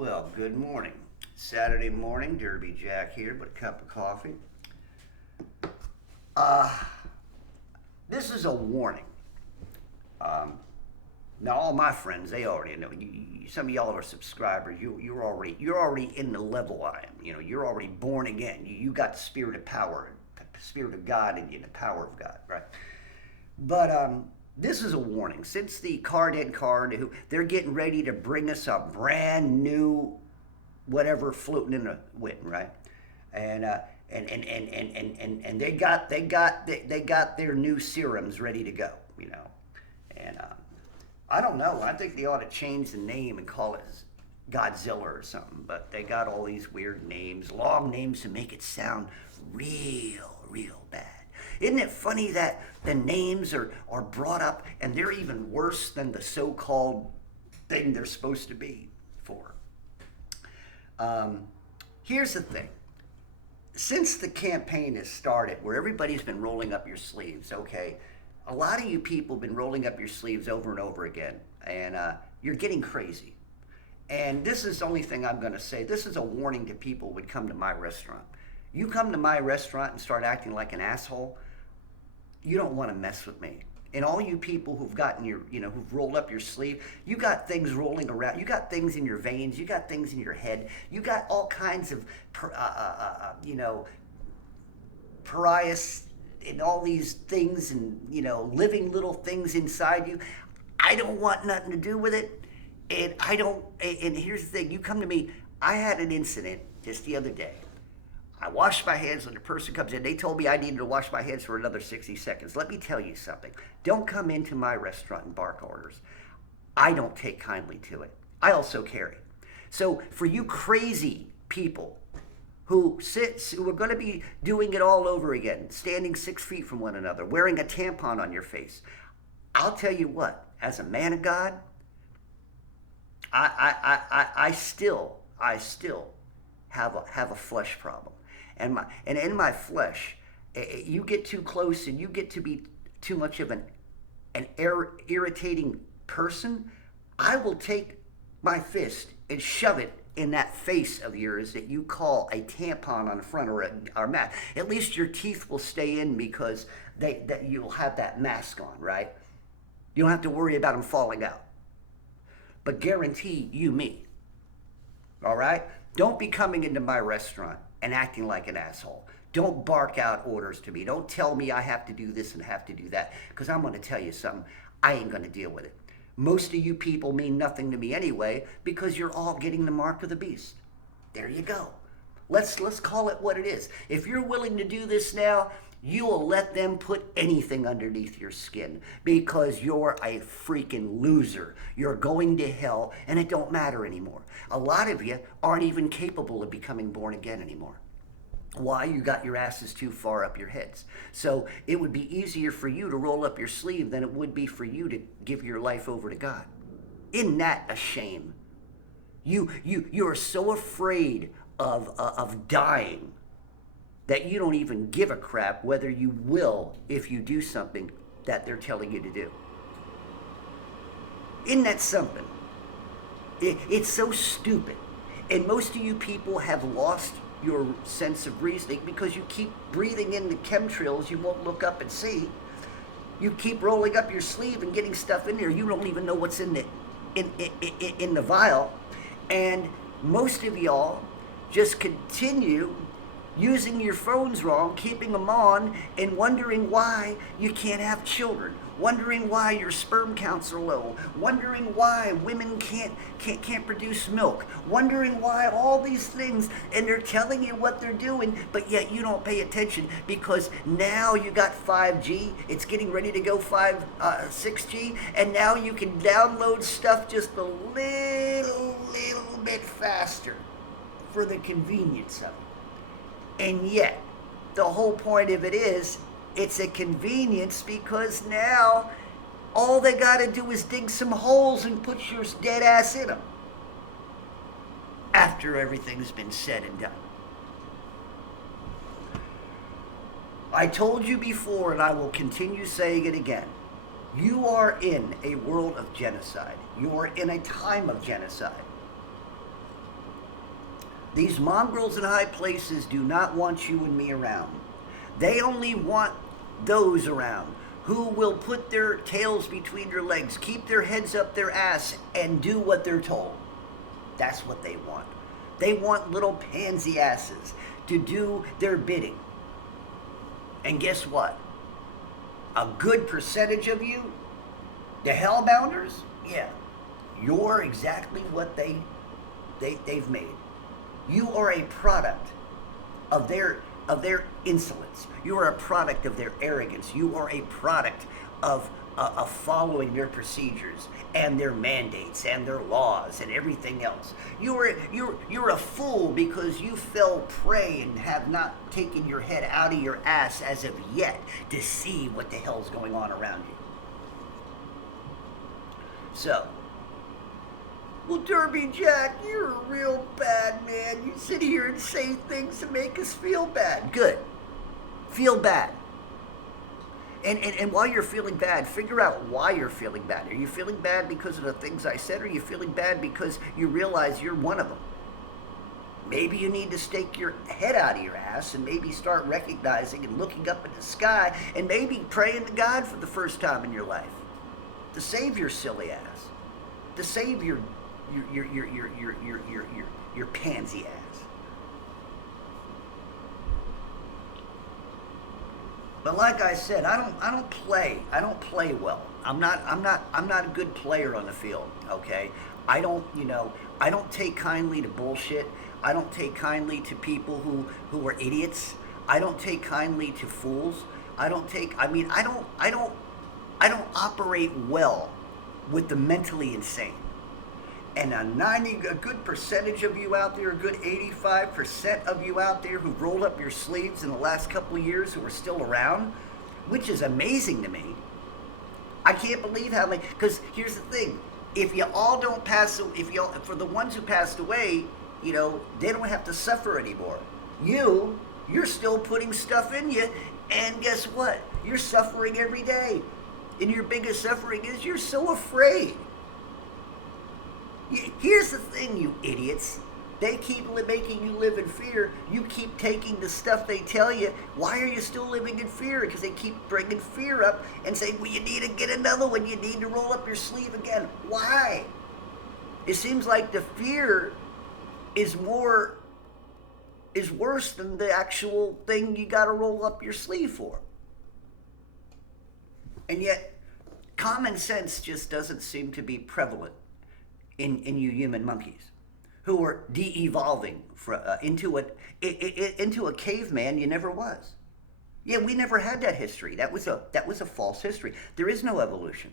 Well, good morning. Saturday morning, Derby Jack here, but a cup of coffee. Uh, this is a warning. Um, Now, all my friends, they already know. Some of y'all are subscribers. You're already in the level I am. You're already born again. You got the spirit of power, the spirit of God in you, the power of God, right? But this is a warning. Since the card, they're getting ready to bring us a brand new whatever floating in the wind, right? And they got their new serums ready to go, and I don't know. I think they ought to change the name and call it Godzilla or something. But they got all these weird names, long names to make it sound real bad. Isn't it funny that the names are brought up and they're even worse than the so-called thing they're supposed to be for? Here's the thing. Since the campaign has started, where everybody's been rolling up your sleeves, okay, a lot of you people have been rolling up your sleeves over and over again, and you're getting crazy. And this is the only thing I'm going to say. This is a warning to people who would come to my restaurant. You come to my restaurant and start acting like an asshole, you don't want to mess with me. And all you people who've gotten who've rolled up your sleeve, you got things rolling around. You got things in your veins. You got things in your head. You got all kinds of, pariahs and all these things and, living little things inside you. I don't want nothing to do with it. And here's the thing. You come to me. I had an incident just the other day. I washed my hands when the person comes in. They told me I needed to wash my hands for another 60 seconds. Let me tell you something. Don't come into my restaurant and bark orders. I don't take kindly to it. I also carry. So for you crazy people who are going to be doing it all over again, standing 6 feet from one another, wearing a tampon on your face, I'll tell you what, as a man of God, I still have a flesh problem. And in my flesh, you get too close and you get to be too much of an irritating person, I will take my fist and shove it in that face of yours that you call a tampon on the front or a mask. At least your teeth will stay in because that you'll have that mask on, right? You don't have to worry about them falling out. But guarantee you me, all right? Don't be coming into my restaurant and acting like an asshole. Don't bark out orders to me. Don't tell me I have to do this and have to do that, because I'm going to tell you something. I ain't going to deal with it. Most of you people mean nothing to me anyway, because you're all getting the mark of the beast. There you go. Let's call it what it is. If you're willing to do this now, you will let them put anything underneath your skin, because you're a freaking loser. You're going to hell, and it don't matter anymore. A lot of you aren't even capable of becoming born again anymore. Why? You got your asses too far up your heads. So it would be easier for you to roll up your sleeve than it would be for you to give your life over to God. Isn't that a shame? You're so afraid of dying that you don't even give a crap whether you will if you do something that they're telling you to do. Isn't that something? It's so stupid. And most of you people have lost your sense of reasoning because you keep breathing in the chemtrails you won't look up and see. You keep rolling up your sleeve and getting stuff in there. You don't even know what's in the vial. And most of y'all just continue using your phones wrong, keeping them on, and wondering why you can't have children, wondering why your sperm counts are low, wondering why women can't produce milk, wondering why all these things, and they're telling you what they're doing, but yet you don't pay attention because now you got 5G, it's getting ready to go 6G, and now you can download stuff just a little bit faster for the convenience of it. And yet, the whole point of it is, it's a convenience because now all they got to do is dig some holes and put your dead ass in them after everything's been said and done. I told you before, and I will continue saying it again, you are in a world of genocide. You are in a time of genocide. These mongrels in high places do not want you and me around. They only want those around who will put their tails between their legs, keep their heads up their ass, and do what they're told. That's what they want. They want little pansy asses to do their bidding. And guess what? A good percentage of you, the hellbounders, yeah, you're exactly what they've made. You are a product of their insolence. You are a product of their arrogance. You are a product of following their procedures and their mandates and their laws and everything else. You're a fool because you fell prey and have not taken your head out of your ass as of yet to see what the hell's going on around you. So, well, Derby Jack, you're a real bad man. You sit here and say things to make us feel bad. Good. Feel bad. And while you're feeling bad, figure out why you're feeling bad. Are you feeling bad because of the things I said, or are you feeling bad because you realize you're one of them? Maybe you need to stake your head out of your ass and maybe start recognizing and looking up at the sky and maybe praying to God for the first time in your life to save your silly ass, to save your pansy ass. But like I said, I don't play well. I'm not a good player on the field, okay? I don't take kindly to bullshit. I don't take kindly to people who are idiots. I don't take kindly to fools. I don't operate well with the mentally insane. And a good percentage of you out there, a good 85% of you out there who rolled up your sleeves in the last couple of years who are still around, which is amazing to me. I can't believe how many, because here's the thing, if you all don't pass, for the ones who passed away, they don't have to suffer anymore. You're still putting stuff in you, and guess what? You're suffering every day. And your biggest suffering is you're so afraid. Here's the thing, you idiots. They keep making you live in fear. You keep taking the stuff they tell you. Why are you still living in fear? Because they keep bringing fear up and saying, well, you need to get another one. You need to roll up your sleeve again. Why? It seems like the fear is worse than the actual thing you got to roll up your sleeve for. And yet, common sense just doesn't seem to be prevalent in you human monkeys who are de-evolving into a caveman you never was. Yeah, we never had that history. That was a false history. There is no evolution.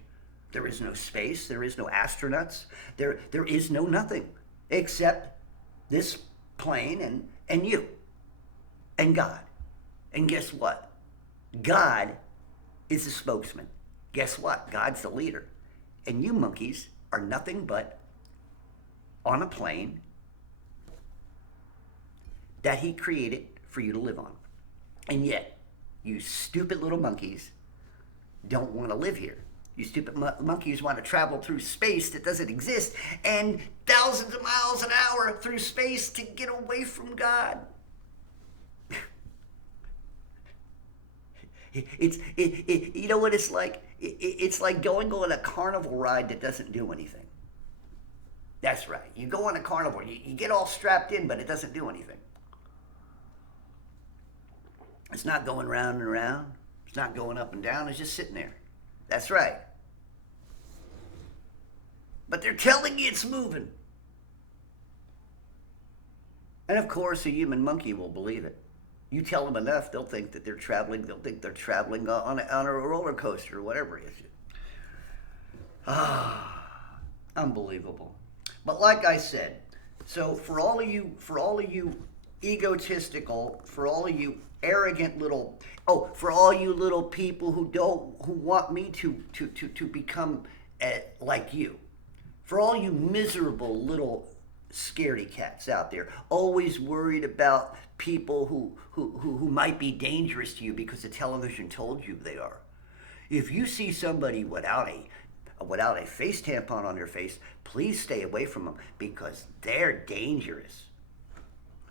There is no space. There is no astronauts. There is no nothing except this plane and you and God. And guess what? God is the spokesman. Guess what? God's the leader. And you monkeys are nothing but on a plane that he created for you to live on. And yet, you stupid little monkeys don't want to live here. You stupid monkeys want to travel through space that doesn't exist and thousands of miles an hour through space to get away from God. You know what it's like? It's like going on a carnival ride that doesn't do anything. That's right. You go on a carnival, you get all strapped in, but it doesn't do anything. It's not going round and round. It's not going up and down. It's just sitting there. That's right. But they're telling you it's moving. And of course, a human monkey will believe it. You tell them enough, they'll think that they're traveling. They'll think they're traveling on a roller coaster or whatever it is. Unbelievable. But like I said, so for all of you egotistical, for all of you arrogant little, for all you little people who want me to become like you, for all you miserable little scaredy cats out there, always worried about people who might be dangerous to you because the television told you they are. If you see somebody without a face tampon on their face, please stay away from them because they're dangerous.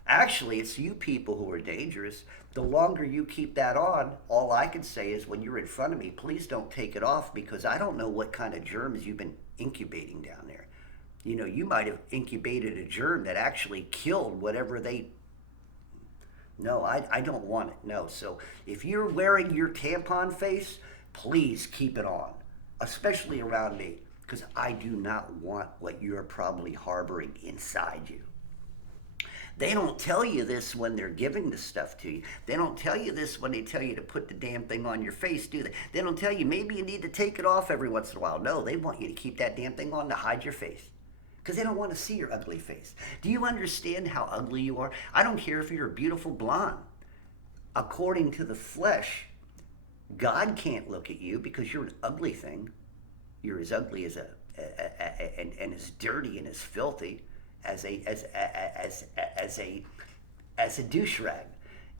Actually, it's you people who are dangerous. The longer you keep that on, all I can say is when you're in front of me, please don't take it off because I don't know what kind of germs you've been incubating down there. You know, you might have incubated a germ that actually killed whatever they. No, I don't want it. No. So if you're wearing your tampon face, please keep it on, especially around me, because I do not want what you're probably harboring inside you. They don't tell you this when they're giving the stuff to you. They don't tell you this when they tell you to put the damn thing on your face, do they? They don't tell you maybe you need to take it off every once in a while. No, they want you to keep that damn thing on to hide your face because they don't want to see your ugly face. Do you understand how ugly you are? I don't care if you're a beautiful blonde. According to the flesh, God can't look at you because you're an ugly thing. You're as ugly as and as dirty and as filthy as a douche rag,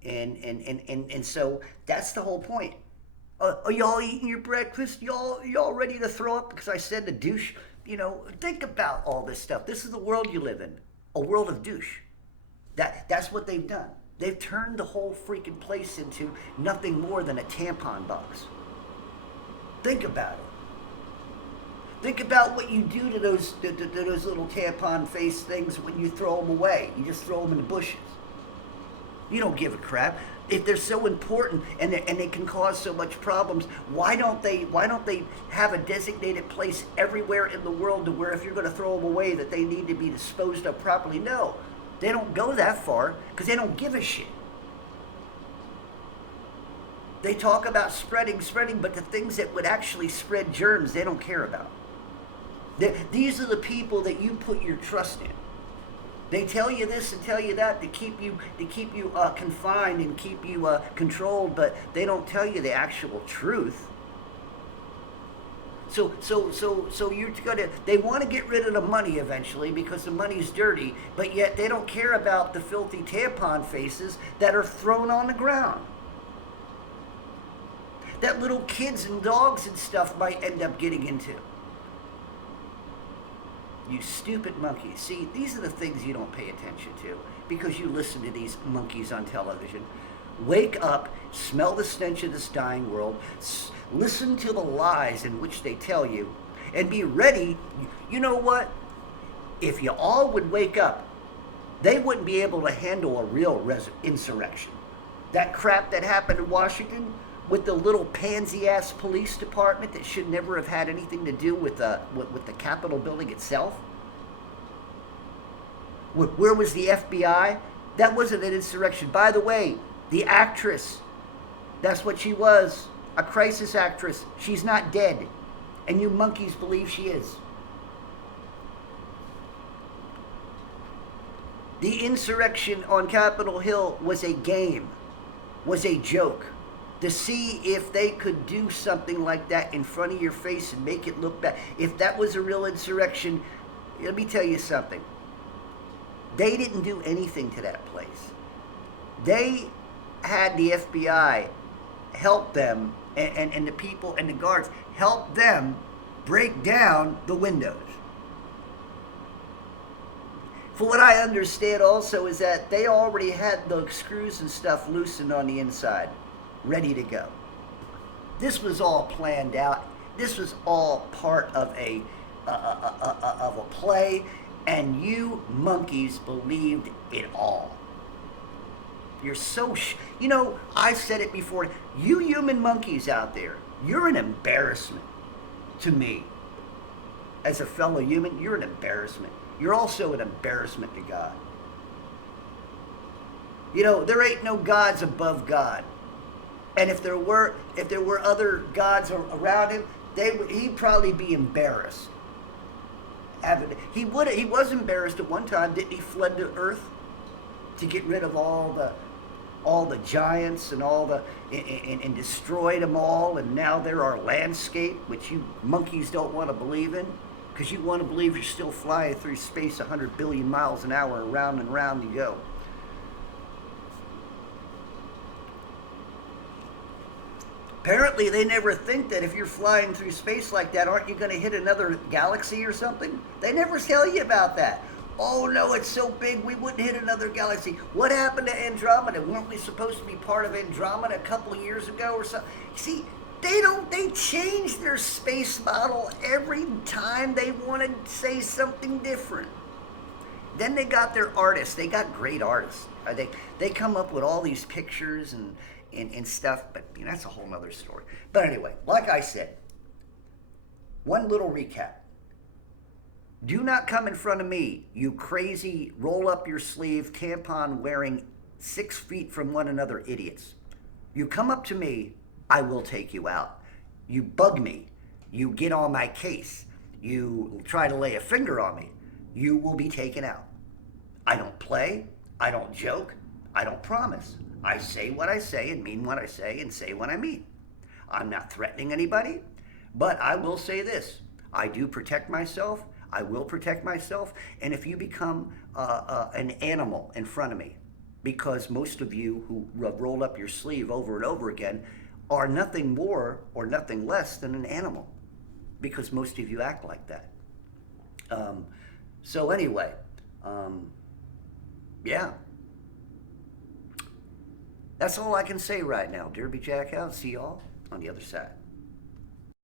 and so that's the whole point. Are y'all eating your breakfast? Y'all ready to throw up because I said the douche? You know, think about all this stuff. This is the world you live in, a world of douche. That's what they've done. They've turned the whole freaking place into nothing more than a tampon box. Think about it. Think about what you do to those little tampon face things when you throw them away. You just throw them in the bushes. You don't give a crap. If they're so important and they can cause so much problems, why don't they have a designated place everywhere in the world to where if you're going to throw them away that they need to be disposed of properly? No, they don't go that far because they don't give a shit. They talk about spreading, but the things that would actually spread germs, they don't care about. These are the people that you put your trust in. They tell you this and tell you that to keep you confined and keep you controlled, but they don't tell you the actual truth. So you're gonna. They want to get rid of the money eventually because the money's dirty, but yet they don't care about the filthy tampon faces that are thrown on the ground. That little kids and dogs and stuff might end up getting into. You stupid monkeys. See, these are the things you don't pay attention to because you listen to these monkeys on television. Wake up, smell the stench of this dying world, listen to the lies in which they tell you, and be ready. You know what? If you all would wake up, they wouldn't be able to handle a real insurrection. That crap that happened in Washington with the little pansy-ass police department that should never have had anything to do with the Capitol building itself. Where was the FBI? That wasn't an insurrection. By the way, the actress, that's what she was, a crisis actress. She's not dead, and you monkeys believe she is. The insurrection on Capitol Hill was a game, was a joke. To see if they could do something like that in front of your face and make it look bad. If that was a real insurrection, let me tell you something. They didn't do anything to that place. They had the FBI help them, and the people and the guards help them break down the windows. For what I understand also is that they already had the screws and stuff loosened on the inside, ready to go. This was all planned out. This was all part of a play, and you monkeys believed it all. You're so you know, I've said it before. You human monkeys out there, you're an embarrassment to me. As a fellow human, you're an embarrassment. You're also an embarrassment to God. You know, there ain't no gods above God. And if there were other gods around him, he'd probably be embarrassed. He was embarrassed at one time. Didn't he flood the earth to get rid of all the giants and and destroyed them all? And now they're our landscape, which you monkeys don't want to believe in, because you want to believe you're still flying through space 100 billion miles an hour, around and round you go. Apparently, they never think that if you're flying through space like that, aren't you going to hit another galaxy or something? They never tell you about that. Oh no, it's so big we wouldn't hit another galaxy. What happened to Andromeda? Weren't we supposed to be part of Andromeda a couple of years ago or something? See, they change their space model every time they want to say something different. Then they got their artists. They got great artists. They come up with all these pictures and stuff, but that's a whole nother story. But anyway, like I said, one little recap. Do not come in front of me, you crazy roll up your sleeve, tampon wearing 6 feet from one another idiots. You come up to me, I will take you out. You bug me, you get on my case, you try to lay a finger on me, you will be taken out. I don't play, I don't joke, I don't promise. I say what I say and mean what I say what I mean. I'm not threatening anybody, but I will say this. I do protect myself. I will protect myself. And if you become an animal in front of me, because most of you who roll up your sleeve over and over again are nothing more or nothing less than an animal, because most of you act like that. So anyway, yeah. That's all I can say right now. Derby Jack out. See y'all on the other side.